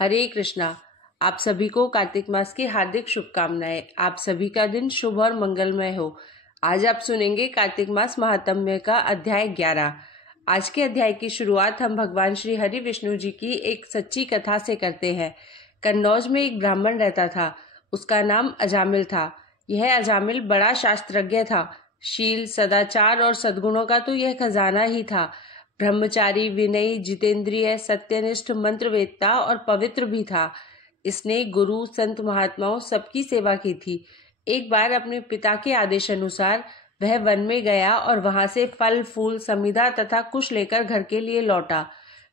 हरे कृष्णा। आप सभी को कार्तिक मास की हार्दिक शुभकामनाएं। आप सभी का दिन शुभ और मंगलमय हो। आज आप सुनेंगे कार्तिक मास महात्म्य का अध्याय 11। आज के अध्याय की शुरुआत हम भगवान श्री हरि विष्णु जी की एक सच्ची कथा से करते हैं। कन्नौज में एक ब्राह्मण रहता था। उसका नाम अजामिल था। यह अजामिल बड़ा शास्त्रज्ञ था। शील, सदाचार और सद्गुणों का तो यह खजाना ही था। ब्रह्मचारी, विनयी, जितेंद्रिय, सत्यनिष्ठ, मंत्रवेत्ता और पवित्र भी था। इसने गुरु, संत, महात्माओं सबकी सेवा की थी। एक बार अपने पिता के आदेश अनुसार वह वन में गया और वहां से फल, फूल, समिधा तथा कुश लेकर घर के लिए लौटा।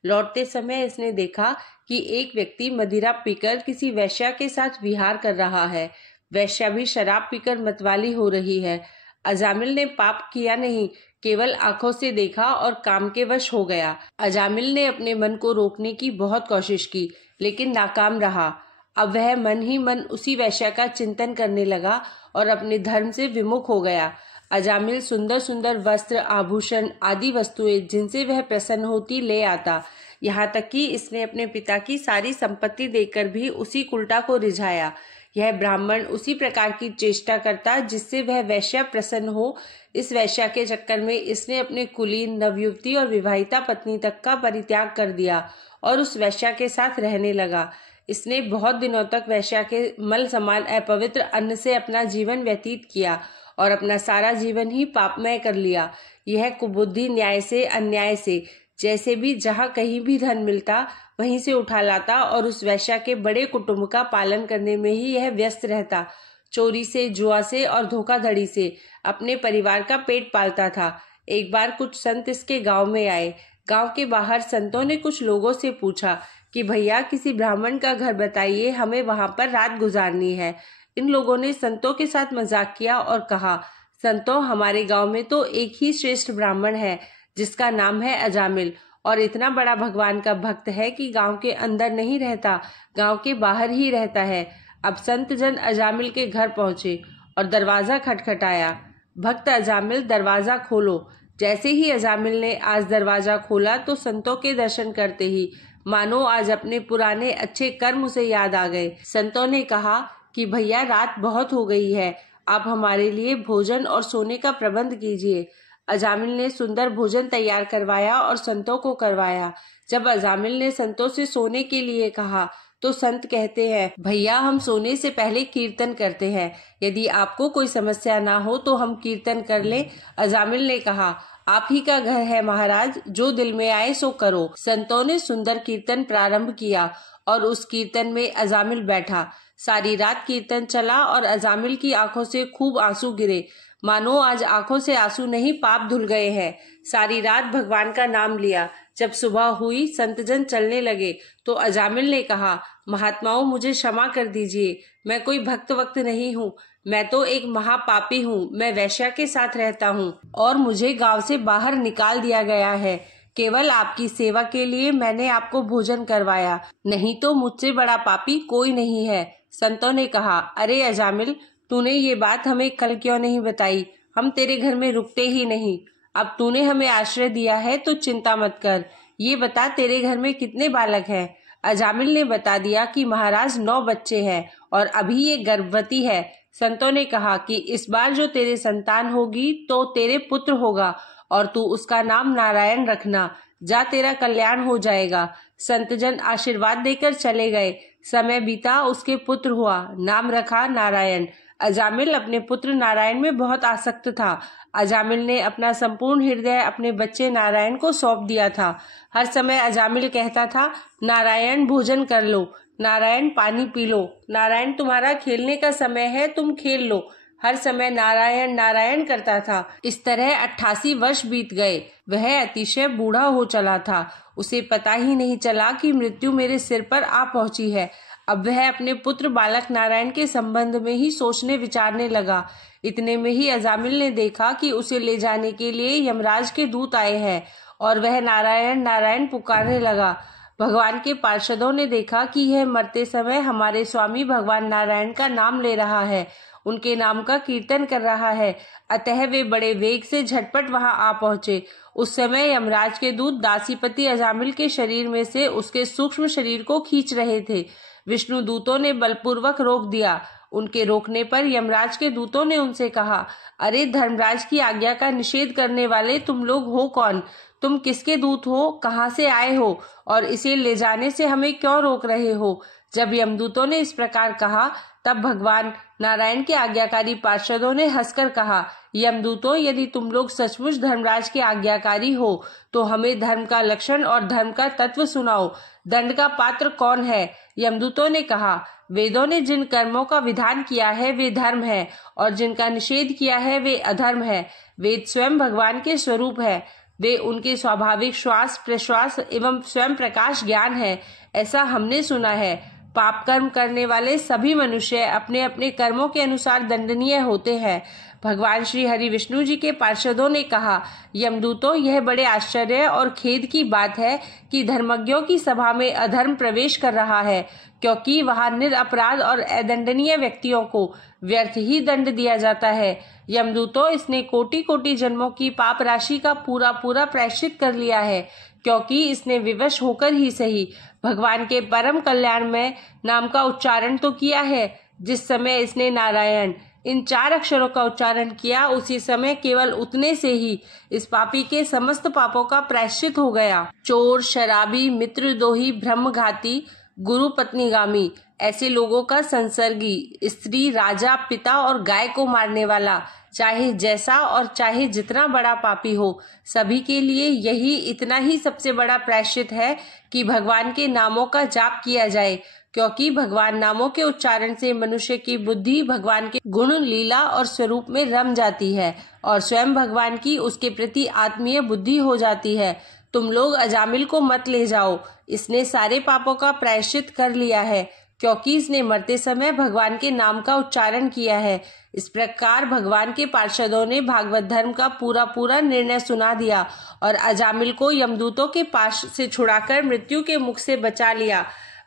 लौटते समय इसने देखा कि एक व्यक्ति मदिरा पीकर किसी वैश्या के साथ विहार कर रहा है। वैश्या भी शराब पीकर मतवाली हो रही है। अजामिल ने पाप किया नहीं, केवल आंखों से देखा और काम के वश हो गया। अजामिल ने अपने मन को रोकने की बहुत कोशिश की, लेकिन नाकाम रहा। अब वह मन ही मन उसी वैश्या का चिंतन करने लगा और अपने धर्म से विमुख हो गया। अजामिल सुंदर सुंदर वस्त्र, आभूषण आदि वस्तुएं जिनसे वह प्रसन्न होती ले आता। यहाँ तक कि इसने अपने पिता की सारी संपत्ति देकर भी उसी कुलटा को रिझाया। यह ब्राह्मण उसी प्रकार की चेष्टा करता जिससे वह वैश्या प्रसन्न हो। इस वैश्या के चक्कर में इसने अपने कुलीन, नवयुवती और विवाहिता पत्नी तक का परित्याग कर दिया और उस वैश्या के साथ रहने लगा। इसने बहुत दिनों तक वैश्या के मल समान अपवित्र अन्न से अपना जीवन व्यतीत किया और अपना सारा जीवन ही पापमय कर लिया। यह कुबुद्धि न्याय से, अन्याय से, जैसे भी जहाँ कहीं भी धन मिलता वहीं से उठा लाता और उस वैश्या के बड़े कुटुंब का पालन करने में ही यह व्यस्त रहता। चोरी से, जुआ से और धोखाधड़ी से अपने परिवार का पेट पालता था। एक बार कुछ संत इसके गांव में आए। गांव के बाहर संतों ने कुछ लोगों से पूछा कि भैया किसी ब्राह्मण का घर बताइए, हमें वहां पर रात गुजारनी है। इन लोगों ने संतों के साथ मजाक किया और कहा, संतों, हमारे गांव में तो एक ही श्रेष्ठ ब्राह्मण है जिसका नाम है अजामिल, और इतना बड़ा भगवान का भक्त है कि गांव के अंदर नहीं रहता, गांव के बाहर ही रहता है। अब संत जन अजामिल के घर पहुंचे और दरवाजा खटखटाया। भक्त अजामिल, दरवाजा खोलो। जैसे ही अजामिल ने आज दरवाजा खोला तो संतों के दर्शन करते ही मानो आज अपने पुराने अच्छे कर्म उसे याद आ गए। संतों ने कहा कि भैया रात बहुत हो गई है, आप हमारे लिए भोजन और सोने का प्रबंध कीजिए। अजामिल ने सुंदर भोजन तैयार करवाया और संतों को करवाया। जब अजामिल ने संतों से सोने के लिए कहा तो संत कहते हैं, भैया हम सोने से पहले कीर्तन करते हैं, यदि आपको कोई समस्या ना हो तो हम कीर्तन कर लें। अजामिल ने कहा, आप ही का घर है महाराज, जो दिल में आए सो करो। संतों ने सुंदर कीर्तन प्रारंभ किया और उस कीर्तन में अजामिल बैठा। सारी रात कीर्तन चला और अजामिल की आंखों से खूब आंसू गिरे, मानो आज आंखों से आंसू नहीं पाप धुल गए हैं। सारी रात भगवान का नाम लिया। जब सुबह हुई, संतजन चलने लगे तो अजामिल ने कहा, महात्माओं मुझे क्षमा कर दीजिए, मैं कोई भक्त वक्त नहीं हूँ, मैं तो एक महापापी हूँ। मैं वैश्या के साथ रहता हूँ और मुझे गांव से बाहर निकाल दिया गया है। केवल आपकी सेवा के लिए मैंने आपको भोजन करवाया, नहीं तो मुझसे बड़ा पापी कोई नहीं है। संतों ने कहा, अरे अजामिल, तूने ये बात हमें कल क्यों नहीं बताई? हम तेरे घर में रुकते ही नहीं। अब तूने हमें आश्रय दिया है तो चिंता मत कर। ये बता, तेरे घर में कितने बालक हैं? अजामिल ने बता दिया कि महाराज 9 बच्चे हैं और अभी ये गर्भवती है। संतों ने कहा कि इस बार जो तेरे संतान होगी तो तेरे पुत्र होगा और तू उसका नाम नारायण रखना। जा, तेरा कल्याण हो जाएगा। संतजन आशीर्वाद देकर चले गए। समय बीता, उसके पुत्र हुआ, नाम रखा नारायण। अजामिल अपने पुत्र नारायण में बहुत आसक्त था। अजामिल ने अपना संपूर्ण हृदय अपने बच्चे नारायण को सौंप दिया था। हर समय अजामिल कहता था, नारायण भोजन कर लो, नारायण पानी पी लो, नारायण तुम्हारा खेलने का समय है, तुम खेल लो। हर समय नारायण नारायण करता था। इस तरह 88 वर्ष बीत गए। वह अतिशय बूढ़ा हो चला था। उसे पता ही नहीं चला कि मृत्यु मेरे सिर पर आ पहुंची है। अब वह अपने पुत्र बालक नारायण के संबंध में ही सोचने विचारने लगा। इतने में ही अजामिल ने देखा कि उसे ले जाने के लिए यमराज के दूत आए हैं और वह नारायण नारायण पुकारने लगा। भगवान के पार्षदों ने देखा कि यह मरते समय हमारे स्वामी भगवान नारायण का नाम ले रहा है। उनके नाम का कीर्तन कर रहा है। अतः वे बड़े वेग से झटपट वहां आ पहुंचे। उस समय यमराज के दूत दासीपति अजामिल के शरीर में से उसके सूक्ष्म शरीर को खींच रहे थे। विष्णु दूतों ने बलपूर्वक रोक दिया। उनके रोकने पर यमराज के दूतों ने उनसे कहा, अरे धर्मराज की आज्ञा का निषेध करने वाले तुम लोग हो कौन? तुम किसके दूत हो? कहाँ से आए हो? और इसे ले जाने से हमें क्यों रोक रहे हो? जब यमदूतों ने इस प्रकार कहा तब भगवान नारायण के आज्ञाकारी पार्षदों ने हंसकर कहा, यमदूतों, यदि तुम लोग सचमुच धर्मराज के आज्ञाकारी हो तो हमें धर्म का लक्षण और धर्म का तत्व सुनाओ। दंड का पात्र कौन है? यमदूतों ने कहा, वेदों ने जिन कर्मों का विधान किया है वे धर्म है और जिनका निषेध किया है वे अधर्म है। वेद स्वयं भगवान के स्वरूप है। वे उनके स्वाभाविक श्वास प्रश्वास एवं स्वयं प्रकाश ज्ञान है, ऐसा हमने सुना है। पाप कर्म करने वाले सभी मनुष्य अपने अपने कर्मों के अनुसार दंडनीय होते हैं। भगवान श्री हरि विष्णु जी के पार्षदों ने कहा, यमदूतों, यह बड़े आश्चर्य और खेद की बात है कि धर्मज्ञों की सभा में अधर्म प्रवेश कर रहा है, क्योंकि वहां निरपराध और अदंडनीय व्यक्तियों को व्यर्थ ही दंड दिया जाता है। यमदूतों, इसने कोटि कोटि जन्मों की पाप राशि का पूरा पूरा प्रायश्चित कर लिया है, क्योंकि इसने विवश होकर ही सही भगवान के परम कल्याण में नाम का उच्चारण तो किया है। जिस समय इसने नारायण इन 4 अक्षरों का उच्चारण किया, उसी समय केवल उतने से ही इस पापी के समस्त पापों का प्रायश्चित हो गया। चोर, शराबी, मित्रद्रोही, ब्रह्मघाती, गुरु पत्नीगामी, ऐसे लोगों का संसर्गी, स्त्री, राजा, पिता और गाय को मारने वाला, चाहे जैसा और चाहे जितना बड़ा पापी हो, सभी के लिए यही इतना ही सबसे बड़ा प्रायश्चित है कि भगवान के नामों का जाप किया जाए, क्योंकि भगवान नामों के उच्चारण से मनुष्य की बुद्धि भगवान के गुण, लीला और स्वरूप में रम जाती है और स्वयं भगवान की उसके प्रति आत्मीय बुद्धि हो जाती है। तुम लोग अजामिल को मत ले जाओ, इसने सारे पापों का प्रायश्चित कर लिया है, क्योंकि इसने मरते समय भगवान के नाम का उच्चारण किया है। इस प्रकार भगवान के पार्षदों ने भागवत धर्म का पूरा पूरा निर्णय सुना दिया और अजामिल को यमदूतों के पास से छुड़ाकर मृत्यु के मुख से बचा लिया।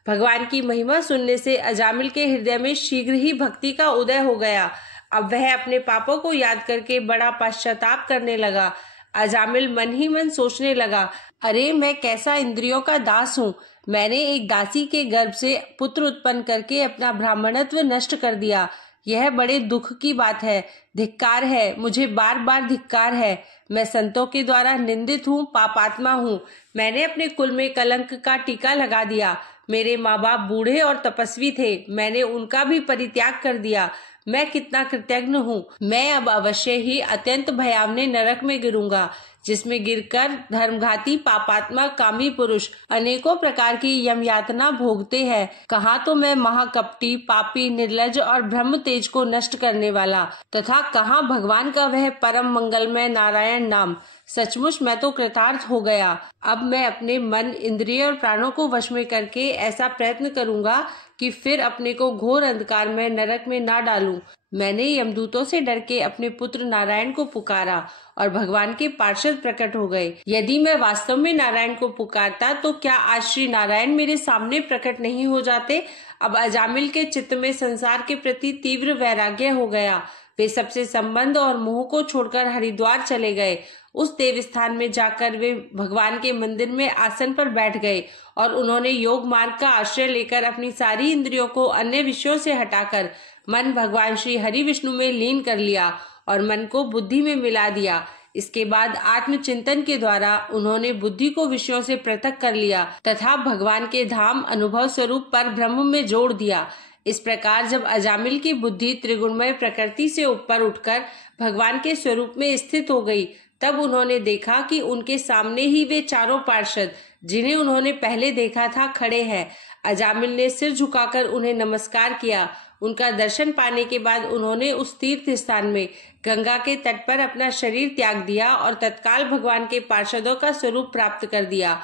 भगवान की महिमा सुनने से अजामिल के हृदय में शीघ्र ही भक्ति का उदय हो गया। अब वह अपने पापों को याद करके बड़ा पश्चाताप करने लगा। अजामिल मन ही मन सोचने लगा, अरे मैं कैसा इंद्रियों का दास हूँ। मैंने एक दासी के गर्भ से पुत्र उत्पन्न करके अपना ब्राह्मणत्व नष्ट कर दिया। यह बड़े दुख की बात है। धिक्कार है, मुझे बार बार धिक्कार है। मैं संतों के द्वारा निंदित हूँ, पापात्मा हूँ। मैंने अपने कुल में कलंक का टीका लगा दिया। मेरे माँ बाप बूढ़े और तपस्वी थे, मैंने उनका भी परित्याग कर दिया। मैं कितना कृतज्ञ हूँ। मैं अब अवश्य ही अत्यंत भयावने नरक में गिरूंगा, जिसमें गिरकर धर्मघाती, पापात्मा, कामी पुरुष अनेकों प्रकार की यम यातना भोगते हैं। कहाँ तो मैं महाकपटी, पापी, निर्लज और ब्रह्म तेज को नष्ट करने वाला, तथा कहाँ भगवान का वह परम मंगलमय नारायण नाम। सचमुच मैं तो कृतार्थ हो गया। अब मैं अपने मन, इंद्रिय और प्राणों को वश में करके ऐसा प्रयत्न करूंगा कि फिर अपने को घोर अंधकार में नरक में ना डालूं। मैंने यमदूतों से डर के अपने पुत्र नारायण को पुकारा और भगवान के पार्षद प्रकट हो गए। यदि मैं वास्तव में नारायण को पुकारता तो क्या आज श्री नारायण मेरे सामने प्रकट नहीं हो जाते? अब अजामिल के चित्त में संसार के प्रति तीव्र वैराग्य हो गया। वे सबसे संबंध और मोह को छोड़कर हरिद्वार चले गए। उस देव स्थान में जाकर वे भगवान के मंदिर में आसन पर बैठ गए और उन्होंने योग मार्ग का आश्रय लेकर अपनी सारी इंद्रियों को अन्य विषयों से हटाकर मन भगवान श्री हरि विष्णु में लीन कर लिया और मन को बुद्धि में मिला दिया। इसके बाद आत्मचिंतन के द्वारा उन्होंने बुद्धि को विषयों से पृथक कर लिया तथा भगवान के धाम अनुभव स्वरूप पर ब्रह्म में जोड़ दिया। इस प्रकार जब अजामिल की बुद्धि त्रिगुणमय प्रकृति से ऊपर उठकर भगवान के स्वरूप में स्थित हो गई, तब उन्होंने देखा कि उनके सामने ही वे चारों पार्षद जिन्हें उन्होंने पहले देखा था खड़े हैं। अजामिल ने सिर झुकाकर उन्हें नमस्कार किया। उनका दर्शन पाने के बाद उन्होंने उस तीर्थ स्थान में गंगा के तट पर अपना शरीर त्याग दिया और तत्काल भगवान के पार्षदों का स्वरूप प्राप्त कर दिया।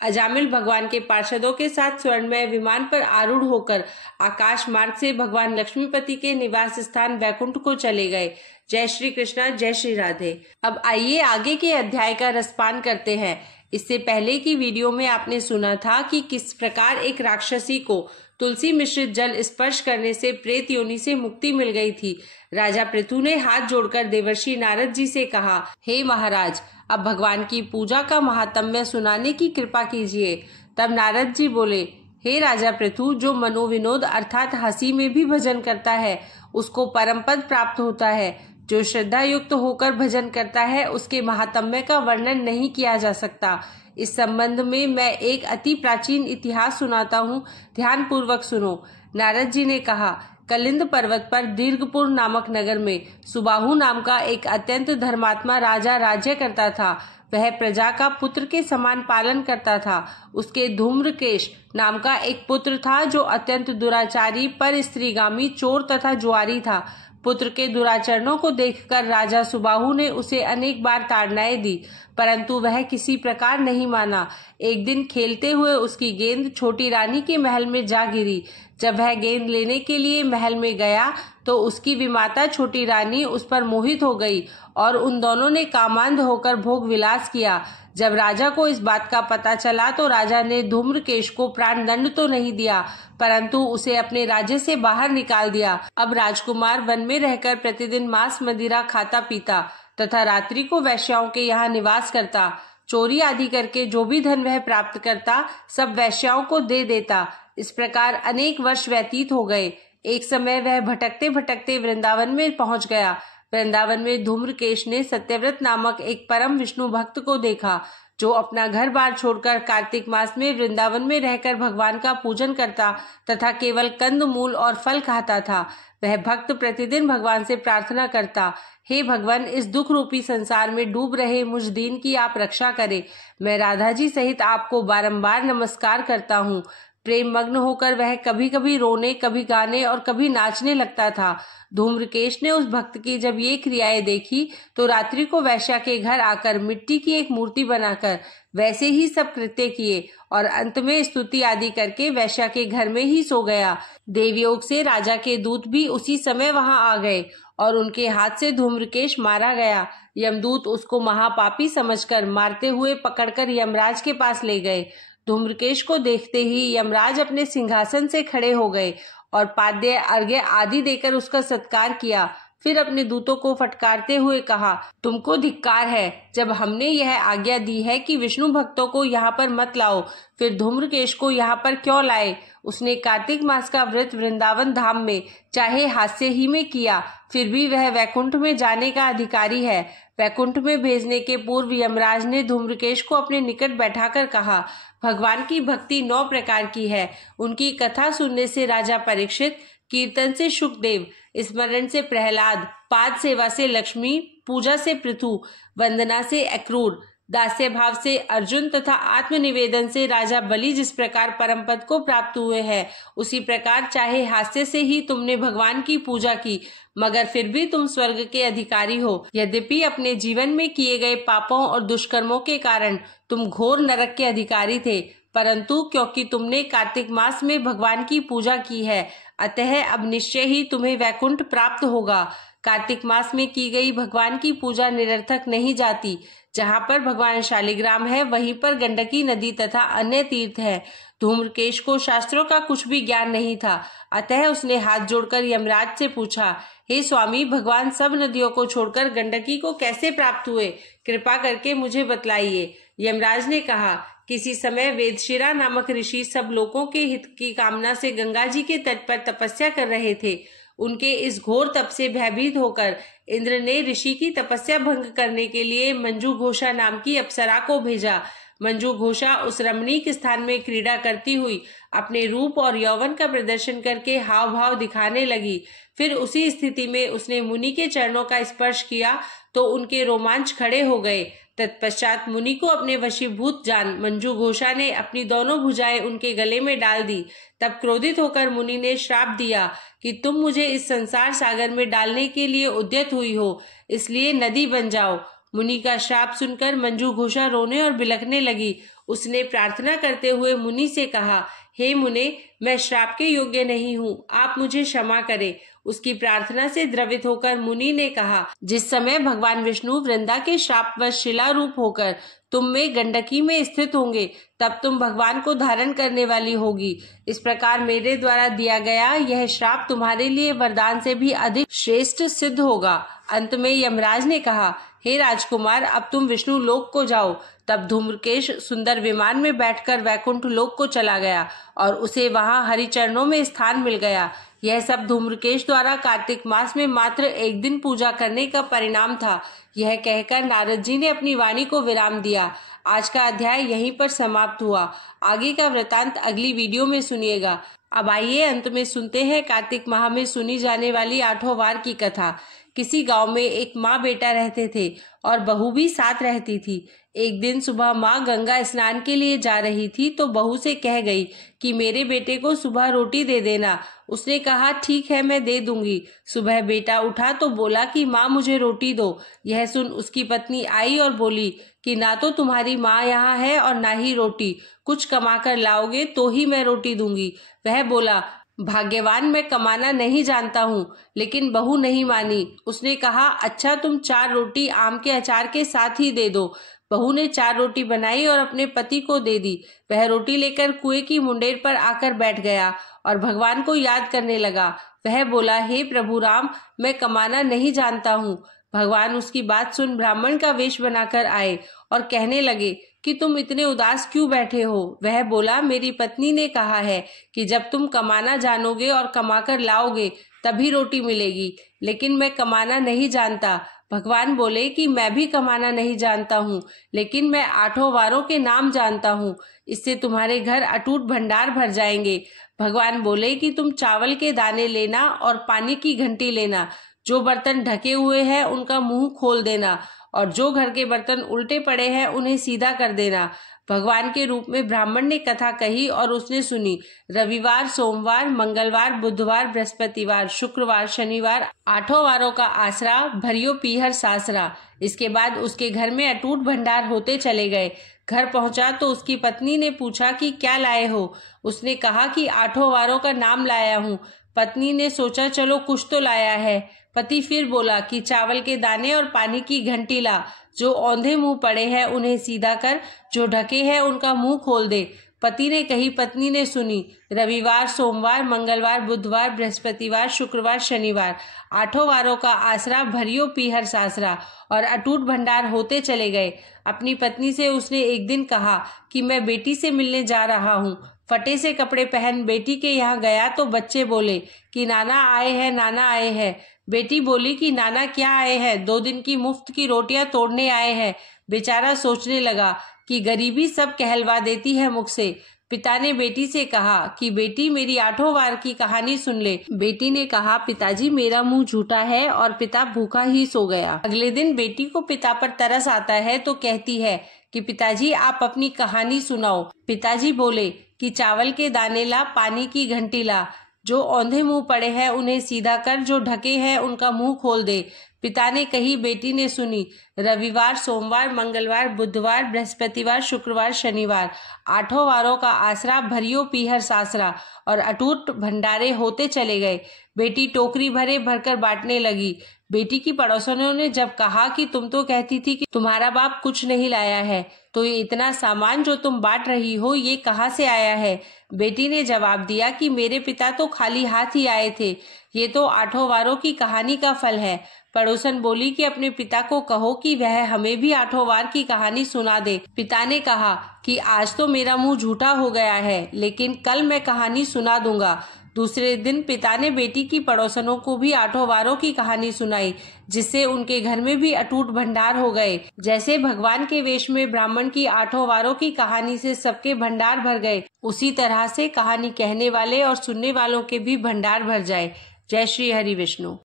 अजामिल भगवान के पार्षदों के साथ स्वर्णमय विमान पर आरूढ़ होकर आकाश मार्ग से भगवान लक्ष्मीपति के निवास स्थान वैकुंठ को चले गए। जय श्री कृष्णा, जय श्री राधे। अब आइए आगे के अध्याय का रसपान करते हैं। इससे पहले की वीडियो में आपने सुना था कि किस प्रकार एक राक्षसी को तुलसी मिश्रित जल स्पर्श करने से प्रेत योनि से मुक्ति मिल गई थी। राजा पृथु ने हाथ जोड़कर देवर्षि नारद जी से कहा, हे महाराज, अब भगवान की पूजा का महात्म्य सुनाने की कृपा कीजिए। तब नारद जी बोले, हे राजा पृथु, जो मनोविनोद अर्थात हंसी में भी भजन करता है उसको परम पद प्राप्त होता है। जो श्रद्धा युक्त होकर भजन करता है उसके महात्म्य का वर्णन नहीं किया जा सकता। इस संबंध में मैं एक अति प्राचीन इतिहास सुनाता हूँ, ध्यान पूर्वक सुनो। नारद जी ने कहा, कलिंद पर्वत पर दीर्घपुर नामक नगर में सुबाहु नाम का एक अत्यंत धर्मात्मा राजा राज्य करता था। वह प्रजा का पुत्र के समान पालन करता था। उसके धूम्रकेश नाम का एक पुत्र था जो अत्यंत दुराचारी, पर स्त्रीगामी, चोर तथा जुआरी था। पुत्र के दुराचरणों को देखकर राजा सुबाहु ने उसे अनेक बार ताड़नाएं दी, परंतु वह किसी प्रकार नहीं माना। एक दिन खेलते हुए उसकी गेंद छोटी रानी के महल में जा गिरी। जब वह गेंद लेने के लिए महल में गया तो उसकी विमाता छोटी रानी उस पर मोहित हो गई और उन दोनों ने कामांध होकर भोग विलास किया। जब राजा को इस बात का पता चला तो राजा ने धूम्रकेश को प्राण दंड तो नहीं दिया, परंतु उसे अपने राज्य से बाहर निकाल दिया। अब राजकुमार वन में रहकर प्रतिदिन मांस मदिरा खाता पीता तथा रात्रि को वैश्याओं के यहाँ निवास करता। चोरी आदि करके जो भी धन वह प्राप्त करता सब वैश्याओं को दे देता। इस प्रकार अनेक वर्ष व्यतीत हो गए। एक समय वह भटकते भटकते वृंदावन में पहुंच गया। वृंदावन में धूम्रकेश ने सत्यव्रत नामक एक परम विष्णु भक्त को देखा, जो अपना घर बार छोड़कर कार्तिक मास में वृंदावन में रहकर भगवान का पूजन करता तथा केवल कंद मूल और फल खाता था। वह भक्त प्रतिदिन भगवान से प्रार्थना करता, हे भगवान, इस दुख रूपी संसार में डूब रहे मुझ दीन की आप रक्षा करें। मैं राधा जी सहित आपको बारंबार नमस्कार करता हूँ। प्रेम मग्न होकर वह कभी कभी रोने, कभी गाने और कभी नाचने लगता था। धूम्रकेश ने उस भक्त की जब ये क्रियाएं देखी तो रात्रि को वैश्या के घर आकर मिट्टी की एक मूर्ति बनाकर वैसे ही सब कृत्य किए और अंत में स्तुति आदि करके वैश्या के घर में ही सो गया। देवयोग से राजा के दूत भी उसी समय वहां आ गए और उनके हाथ से धूम्रकेश मारा गया। यमदूत उसको महापापी समझकर मारते हुए पकड़कर यमराज के पास ले गए। धूम्रकेश को देखते ही यमराज अपने सिंहासन से खड़े हो गए और पाद्य, अर्घ्य आदि देकर उसका सत्कार किया। फिर अपने दूतों को फटकारते हुए कहा, तुमको धिक्कार है। जब हमने यह आज्ञा दी है कि विष्णु भक्तों को यहाँ पर मत लाओ, फिर धूम्रकेश को यहाँ पर क्यों लाए? उसने कार्तिक मास का व्रत वृंदावन धाम में चाहे हास्य ही में किया, फिर भी वह वैकुंठ में जाने का अधिकारी है। वैकुंठ में भेजने के पूर्व यमराज ने धूम्रकेश को अपने निकट बैठाकर कहा, भगवान की भक्ति 9 प्रकार की है। उनकी कथा सुनने से राजा परीक्षित, कीर्तन से शुकदेव, स्मरण से प्रहलाद, पाद सेवा से लक्ष्मी, पूजा से पृथु, वंदना से अक्रूर, दास्य भाव से अर्जुन तथा आत्मनिवेदन से राजा बलि जिस प्रकार परम पद को प्राप्त हुए हैं, उसी प्रकार चाहे हास्य से ही तुमने भगवान की पूजा की, मगर फिर भी तुम स्वर्ग के अधिकारी हो। यद्यपि अपने जीवन में किए गए पापों और दुष्कर्मों के कारण तुम घोर नरक के अधिकारी थे, परंतु क्योंकि तुमने कार्तिक मास में भगवान की पूजा की है, अतः अब निश्चय ही तुम्हें वैकुंठ प्राप्त होगा। कार्तिक मास में की गई भगवान की पूजा निरर्थक नहीं जाती। जहाँ पर भगवान शालिग्राम है वहीं पर गंडकी नदी तथा अन्य तीर्थ है। धूम्रकेश को शास्त्रों का कुछ भी ज्ञान नहीं था, अतः उसने हाथ जोड़कर यमराज से पूछा, हे स्वामी, भगवान सब नदियों को छोड़कर गंडकी को कैसे प्राप्त हुए? कृपा करके मुझे बतलाइए। यमराज ने कहा, किसी समय वेदशिरा नामक ऋषि सब लोगों के हित की कामना से गंगा जी के तट पर तपस्या कर रहे थे। उनके इस घोर तप से भयभीत होकर इंद्र ने ऋषि की तपस्या भंग करने के लिए मंजू घोषा नाम की अप्सरा को भेजा। मंजू घोषा उस रमणीक स्थान में क्रीड़ा करती हुई अपने रूप और यौवन का प्रदर्शन करके हाव भाव दिखाने लगी। फिर उसी स्थिति में उसने मुनि के चरणों का स्पर्श किया तो उनके रोमांच खड़े हो गए। तत्पश्चात मुनि को अपने वशीभूत जान मंजू घोषा ने अपनी दोनों भुजाएं उनके गले में डाल दी। तब क्रोधित होकर मुनि ने श्राप दिया कि तुम मुझे इस संसार सागर में डालने के लिए उद्यत हुई हो, इसलिए नदी बन जाओ। मुनि का श्राप सुनकर मंजू घोषा रोने और बिलखने लगी। उसने प्रार्थना करते हुए मुनि से कहा, हे मुने, मैं श्राप के योग्य नहीं हूँ, आप मुझे क्षमा करें। उसकी प्रार्थना से द्रवित होकर मुनि ने कहा, जिस समय भगवान विष्णु वृंदा के श्रापवश शिला रूप होकर तुम में गंडकी में स्थित होंगे, तब तुम भगवान को धारण करने वाली होगी। इस प्रकार मेरे द्वारा दिया गया यह श्राप तुम्हारे लिए वरदान से भी अधिक श्रेष्ठ सिद्ध होगा। अंत में यमराज ने कहा, हे राजकुमार, अब तुम विष्णु लोक को जाओ। तब धूम्रकेश सुंदर विमान में बैठकर वैकुंठ लोक को चला गया और उसे वहां हरिचरणों में स्थान मिल गया। यह सब धूम्रकेश द्वारा कार्तिक मास में मात्र एक दिन पूजा करने का परिणाम था। यह कहकर नारद जी ने अपनी वाणी को विराम दिया। आज का अध्याय यहीं पर समाप्त हुआ। आगे का वृतांत अगली वीडियो में सुनिएगा। अब आइए अंत में सुनते हैं कार्तिक माह में सुनी जाने वाली 8वें वार की कथा। किसी गांव में एक माँ बेटा रहते थे और बहू भी साथ रहती थी। एक दिन सुबह माँ गंगा स्नान के लिए जा रही थी तो बहू से कह गई कि मेरे बेटे को सुबह रोटी दे देना। उसने कहा, ठीक है, मैं दे दूंगी। सुबह बेटा उठा तो बोला कि माँ मुझे रोटी दो। यह सुन उसकी पत्नी आई और बोली कि ना तो तुम्हारी माँ यहाँ है और ना ही रोटी, कुछ कमा कर लाओगे तो ही मैं रोटी दूंगी। वह बोला, भाग्यवान, मैं कमाना नहीं जानता हूँ। लेकिन बहू नहीं मानी। उसने कहा, अच्छा, तुम 4 रोटी आम के अचार के साथ ही दे दो। बहू ने 4 रोटी बनाई और अपने पति को दे दी। वह रोटी लेकर कुएं की मुंडेर पर आकर बैठ गया और भगवान को याद करने लगा। वह बोला, हे प्रभु राम, मैं कमाना नहीं जानता हूँ। भगवान उसकी बात सुन ब्राह्मण का वेश बनाकर आए और कहने लगे कि तुम इतने उदास क्यों बैठे हो। वह बोला, मेरी पत्नी ने कहा है कि जब तुम कमाना जानोगे और कमाकर लाओगे तभी रोटी मिलेगी, लेकिन मैं कमाना नहीं जानता। भगवान बोले कि मैं भी कमाना नहीं जानता हूँ, लेकिन मैं 8 वारों के नाम जानता हूँ। इससे तुम्हारे घर अटूट भंडार भर जाएंगे। भगवान बोले कि तुम चावल के दाने लेना और पानी की घंटी लेना। जो बर्तन ढके हुए हैं उनका मुंह खोल देना और जो घर के बर्तन उल्टे पड़े हैं उन्हें सीधा कर देना। भगवान के रूप में ब्राह्मण ने कथा कही और उसने सुनी। रविवार, सोमवार, मंगलवार, बुधवार, बृहस्पतिवार, शुक्रवार, शनिवार 8 वारों का आसरा, भरियो पीहर सासरा। इसके बाद उसके घर में अटूट भंडार होते चले गए। घर पहुंचा तो उसकी पत्नी ने पूछा कि क्या लाए हो। उसने कहा कि 8 वारों का नाम लाया हूँ। पत्नी ने सोचा, चलो कुछ तो लाया है। पति फिर बोला कि चावल के दाने और पानी की घंटी ला। जो औंधे मुंह पड़े हैं उन्हें सीधा कर, जो ढके हैं उनका मुंह खोल दे। पति ने कही, पत्नी ने सुनी। रविवार, सोमवार, मंगलवार, बुधवार, बृहस्पतिवार, शुक्रवार, शनिवार 8 वारों का आसरा, भरियो पीहर सासरा और अटूट भंडार होते चले गए। अपनी पत्नी से उसने एक दिन कहा कि मैं बेटी से मिलने जा रहा हूँ। फटे से कपड़े पहन बेटी के यहाँ गया तो बच्चे बोले कि नाना आए हैं, नाना आए हैं। बेटी बोली कि नाना क्या आए हैं, 2 दिन की मुफ्त की रोटियां तोड़ने आए हैं। बेचारा सोचने लगा कि गरीबी सब कहलवा देती है मुख से। पिता ने बेटी से कहा कि बेटी, मेरी 8 वार की कहानी सुन ले। बेटी ने कहा, पिताजी, मेरा मुंह झूठा है, और पिता भूखा ही सो गया। अगले दिन बेटी को पिता पर तरस आता है तो कहती है कि पिताजी, आप अपनी कहानी सुनाओ। पिताजी बोले कि चावल के दाने ला, पानी की घंटी ला। जो औंधे मुंह पड़े हैं उन्हें सीधा कर, जो ढके हैं उनका मुंह खोल दे। पिता ने कही, बेटी ने सुनी। रविवार, सोमवार, मंगलवार, बुधवार, बृहस्पतिवार, शुक्रवार, शनिवार 8 वारों का आसरा, भरियो पीहर सासरा और अटूट भंडारे होते चले गए। बेटी टोकरी भरे भरकर बांटने लगी। बेटी की पड़ोसनों ने जब कहा कि तुम तो कहती थी कि तुम्हारा बाप कुछ नहीं लाया है, तो ये इतना सामान जो तुम बांट रही हो ये कहाँ से आया है। बेटी ने जवाब दिया कि मेरे पिता तो खाली हाथ ही आए थे। ये तो 8 वारों की कहानी का फल है। पड़ोसन बोली कि अपने पिता को कहो कि वह हमें भी 8 वार की कहानी सुना दे। पिता ने कहा कि आज तो मेरा मुंह झूठा हो गया है, लेकिन कल मैं कहानी सुना दूंगा। दूसरे दिन पिता ने बेटी की पड़ोसनों को भी 8 वारों की कहानी सुनाई, जिससे उनके घर में भी अटूट भंडार हो गए। जैसे भगवान के वेश में ब्राह्मण की 8 वारों की कहानी से सबके भंडार भर गए, उसी तरह से कहानी कहने वाले और सुनने वालों के भी भंडार भर जाए। जय श्री हरि विष्णु।